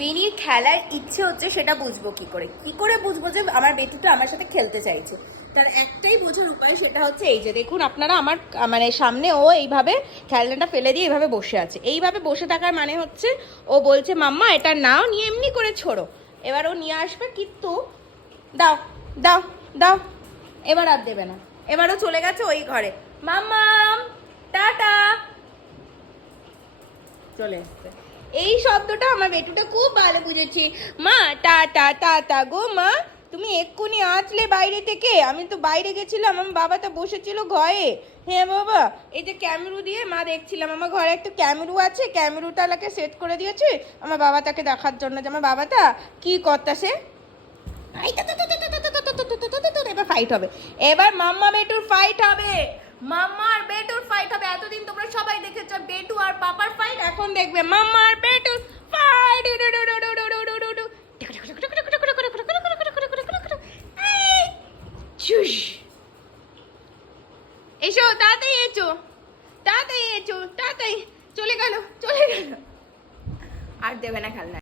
বেনির খেলার ইচ্ছে হচ্ছে সেটা বুঝবো কি করে বুঝবো যে আমার বেটুটা আমার সাথে খেলতে চাইছে? তার একটাই বোঝার উপায়, সেটা হচ্ছে এই যে দেখুন আপনারা, আমার মানে সামনে ও এইভাবে খেলনাটা ফেলে দিয়ে এইভাবে বসে আছে। এইভাবে বসে থাকার মানে হচ্ছে ও বলছে মাম্মা এটা নাও, নিয়ে এমনি করে ছোড়ো। এবার ও নিয়ে আসবে, কিন্তু দাও দাও দাও, এবার আর দেবে না। এবারও চলে গেছে ওই ঘরে। মাম্মাম টাটা, চলে এসছে। এই শব্দটা আমার বেটুটা খুব ভালো বুঝেছি। মা টাটা টাটা গো মা, তুমি এক্ষুনি আসলে বাইরে থেকে? আমি তো বাইরে গেছিলাম, আমার বাবা তো বসেছিল ঘরে। হ্যাঁ বাবা, এই যে ক্যামেরু দিয়ে মা দেখছিলাম, আমার ঘরে একটা ক্যামেরু আছে, ক্যামেরুটাকে সেট করে দিয়েছে আমার বাবা তাকে দেখার জন্য যে আমার বাবাটা কি করতেছে। এবার ফাইট হবে, এবার মাম্মা বেটুর ফাইট হবে, মাম্মা আর বেটুর ফাইট হবে। এতদিন তোমরা সবাই দেখেছো বেটু আর পাপার ফাইট, এখন দেখবে মাম্মা আর বেটুর ফাইট। এসো তাড়াতাড়ি, এসো তাড়াতাড়ি, এসো তাড়াতাড়ি। চলে গেল, আর দেবে না খেলনা।